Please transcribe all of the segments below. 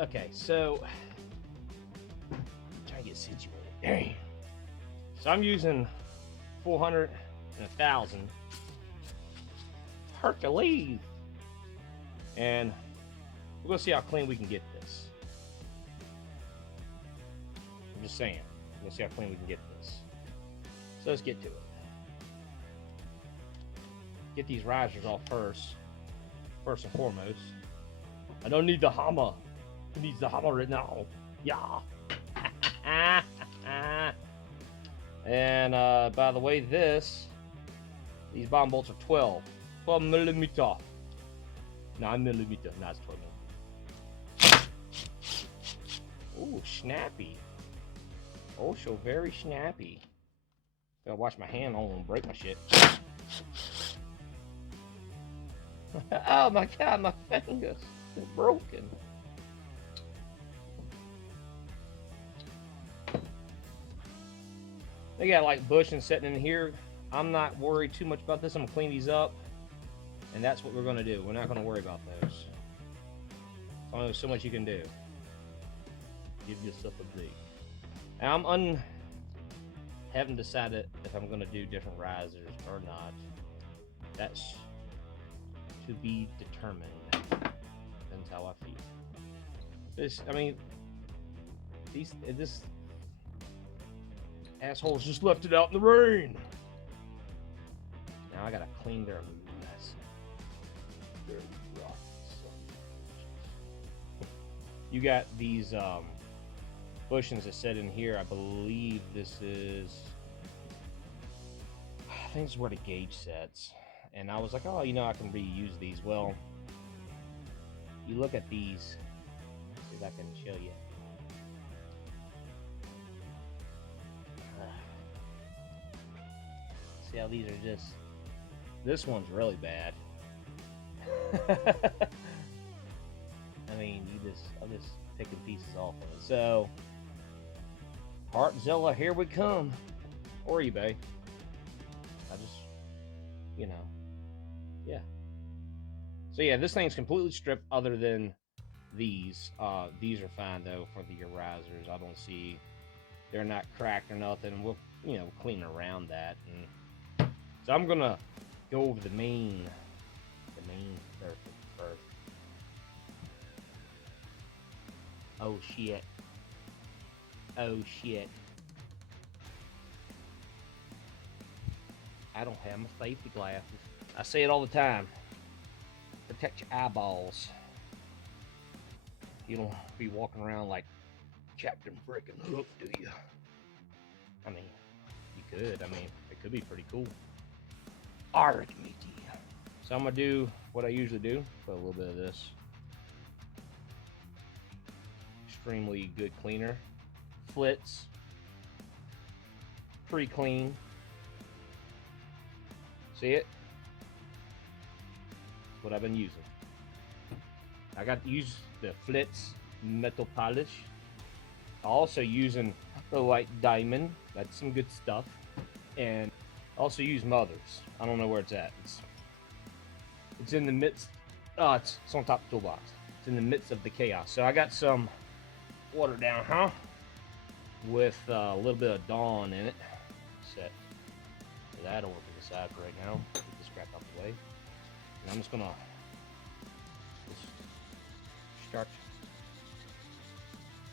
Okay, so trying to get situated. Dang. So I'm using 400 and 1,000 Hercules, and we're gonna see how clean we can get this. I'm just saying, we're gonna see how clean we can get this. So let's get to it. Get these risers off first and foremost. I don't need the hammer. Who needs the hammer right now? Yeah. And by the way, these bomb bolts are 12 millimeter. 9 millimeter. No, it's 12 millimeter. Ooh, snappy. Oh, so very snappy. Gotta watch my hand. I don't want to break my shit. Oh my god, my fingers are broken. They got like bushings sitting in here. I'm not worried too much about this. I'm gonna clean these up, and that's what we're gonna do. We're not gonna worry about those. There's only so much you can do. Give yourself a break. Now haven't decided if I'm gonna do different risers or not. That's to be determined. Depends how I feel. This assholes just left it out in the rain. Now I gotta clean their mess. You got these bushings that set in here. I believe this is, I think this is where the gauge sets. And I was like, oh, I can reuse these. Well, you look at these. See if I can show you. See how these are just. This one's really bad. I mean, I'm just picking pieces off of it. So, Heartzilla, here we come. Or eBay. I just, yeah. So yeah, this thing's completely stripped other than these. These are fine though for the risers. I don't see, they're not cracked or nothing. We'll, clean around that. And so I'm gonna go over the main surface first. Oh shit. Oh shit. I don't have my safety glasses. I say it all the time. Protect your eyeballs. You don't be walking around like Captain Frickin' Hook, do you? I mean, you could. I mean, it could be pretty cool. Arg, matey. So I'm gonna do what I usually do. Put a little bit of this extremely good cleaner. Flitz. Pre-clean. See it? That's what I've been using. I got to use the Flitz metal polish. Also using the white diamond. That's some good stuff. And also use Mothers. I don't know where it's at. It's in the midst. It's on top of the toolbox. It's in the midst of the chaos. So I got some water down, with a little bit of Dawn in it. Set that over to the side for right now. Get this crap out the way. And I'm just gonna start.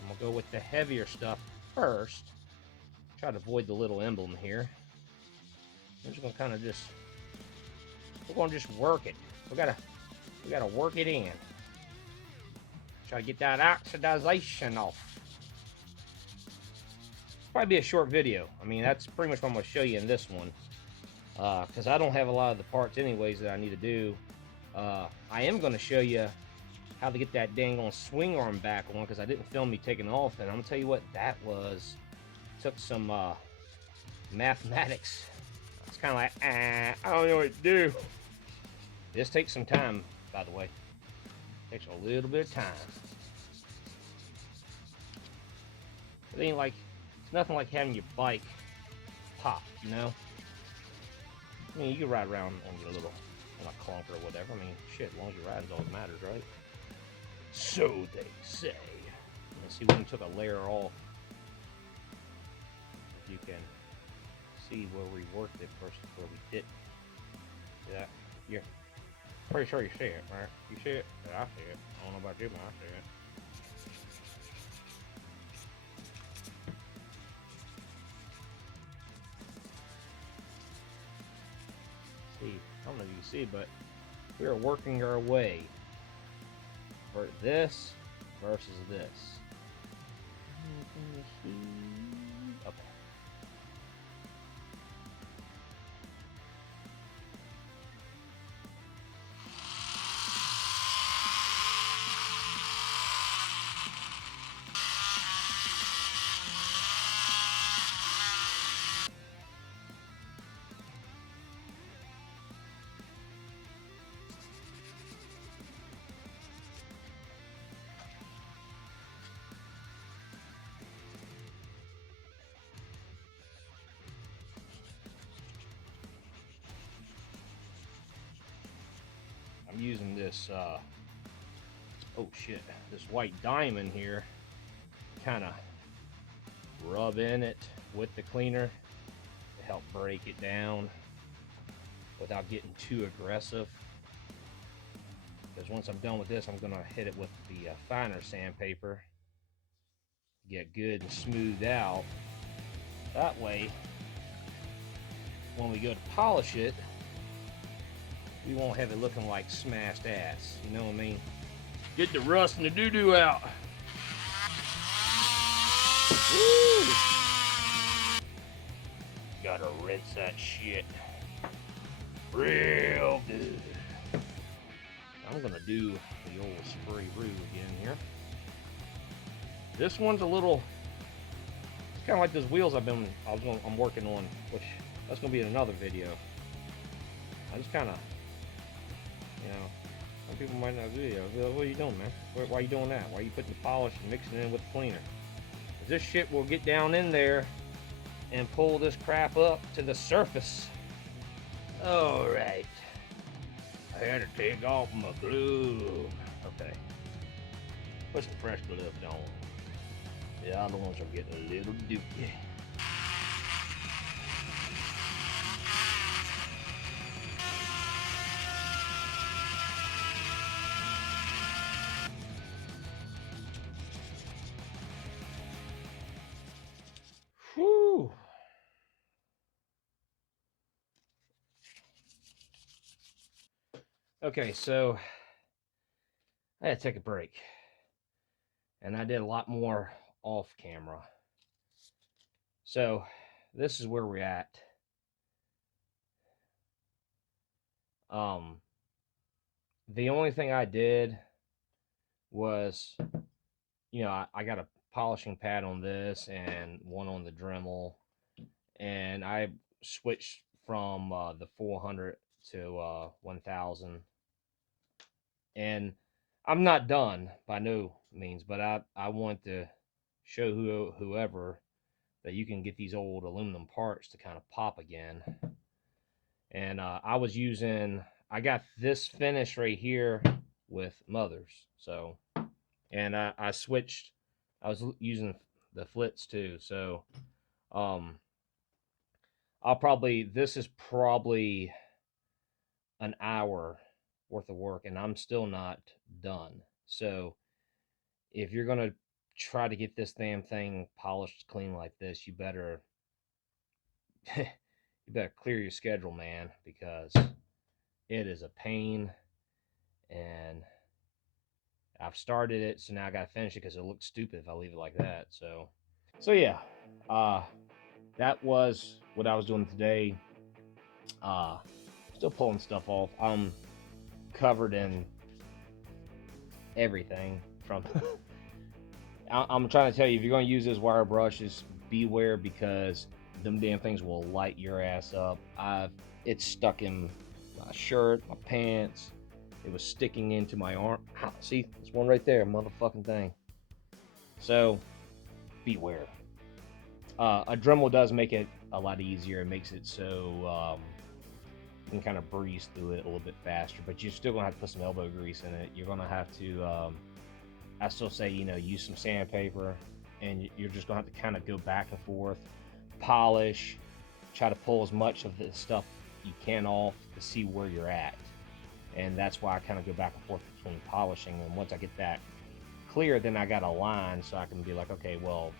I'm gonna go with the heavier stuff first. Try to avoid the little emblem here. I'm just gonna kind of we're gonna just work it. We gotta work it in. Try to get that oxidization off. Probably be a short video. I mean, that's pretty much what I'm gonna show you in this one. Because I don't have a lot of the parts anyways that I need to do. I am gonna show you how to get that dang on swing arm back on, because I didn't film me taking it off, and I'm gonna tell you what that was. Took some mathematics. It's kind of like, I don't know what to do. This takes some time, by the way. Takes a little bit of time. It ain't like, it's nothing like having your bike pop, you know? I mean, you can ride around on your little, clunker or whatever. I mean, shit, as long as you're riding, all that matters, right? So they say. Let's see, we took a layer off. You can see where we worked it versus where we didn't. See that? You're pretty sure you see it, right? You see it? Yeah, I see it. I don't know about you, but I see it. See, I don't know if you see, but we are working our way for this versus this. Okay. I'm using this, oh shit, this white diamond here, kind of rub in it with the cleaner to help break it down without getting too aggressive. Because once I'm done with this, I'm going to hit it with the finer sandpaper, get good and smoothed out. That way, when we go to polish it, we won't have it looking like smashed ass. You know what I mean? Get the rust and the doo-doo out. Woo! Gotta rinse that shit real good. I'm gonna do the old spray brew again here. This one's a little, it's kind of like those wheels I'm working on, which that's gonna be in another video. I just kind of, you know, some people might not do it. What are you doing, man? Why are you doing that? Why are you putting the polish and mixing it in with the cleaner? This shit will get down in there and pull this crap up to the surface. All right. I had to take off my glove. Okay. Put some fresh gloves on. The other ones are getting a little dookie. Whew. Okay, so I had to take a break. And I did a lot more off camera. So this is where we're at. The only thing I did was, you know, I got a polishing pad on this and one on the Dremel, and I switched from the 400 to 1000. And I'm not done by no means, but I want to show whoever that you can get these old aluminum parts to kind of pop again. And I got this finish right here with Mothers. So, and I switched, I was using the Flitz too. So, this is probably an hour worth of work and I'm still not done. So, if you're going to try to get this damn thing polished clean like this, you better you better clear your schedule, man, because it is a pain. And I've started it, so now I gotta finish it because it looks stupid if I leave it like that. So yeah, that was what I was doing today. Still pulling stuff off. I'm covered in everything from. I'm trying to tell you, if you're gonna use those wire brushes, beware because them damn things will light your ass up. It's stuck in my shirt, my pants. It was sticking into my arm. See, there's one right there, motherfucking thing. So, beware. A Dremel does make it a lot easier. It makes it so you can kind of breeze through it a little bit faster, but you're still gonna have to put some elbow grease in it. You're gonna have to I still say, you know, use some sandpaper, and you're just gonna have to kind of go back and forth, polish, try to pull as much of the stuff you can off to see where you're at. And that's why I kind of go back and forth between polishing. And once I get that clear, then I got a line so I can be like, okay, well,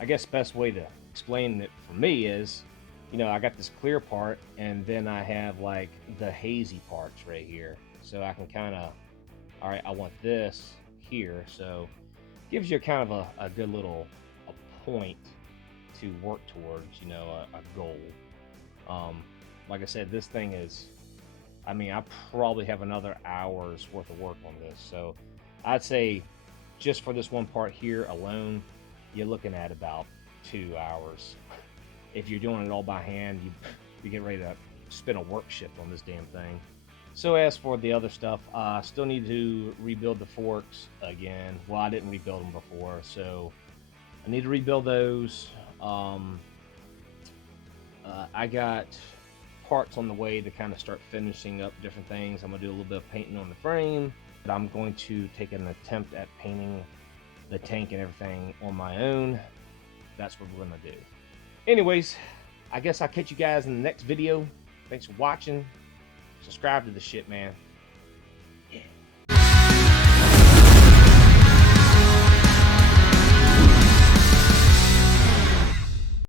I guess best way to explain it for me is, you know, I got this clear part, and then I have like the hazy parts right here. So I can kind of, all right, I want this here. So gives you kind of a good little point to work towards, you know, a goal. Like I said, this thing is, I mean, I probably have another hour's worth of work on this. So I'd say just for this one part here alone, you're looking at about 2 hours. If you're doing it all by hand, you get ready to spin a work shift on this damn thing. So as for the other stuff, I still need to rebuild the forks again. Well, I didn't rebuild them before, so I need to rebuild those. I got parts on the way to kind of start finishing up different things. I'm gonna do a little bit of painting on the frame, but I'm going to take an attempt at painting the tank and everything on my own. That's what we're gonna do. Anyways, I guess I'll catch you guys in the next video. Thanks for watching. Subscribe to the shit, man.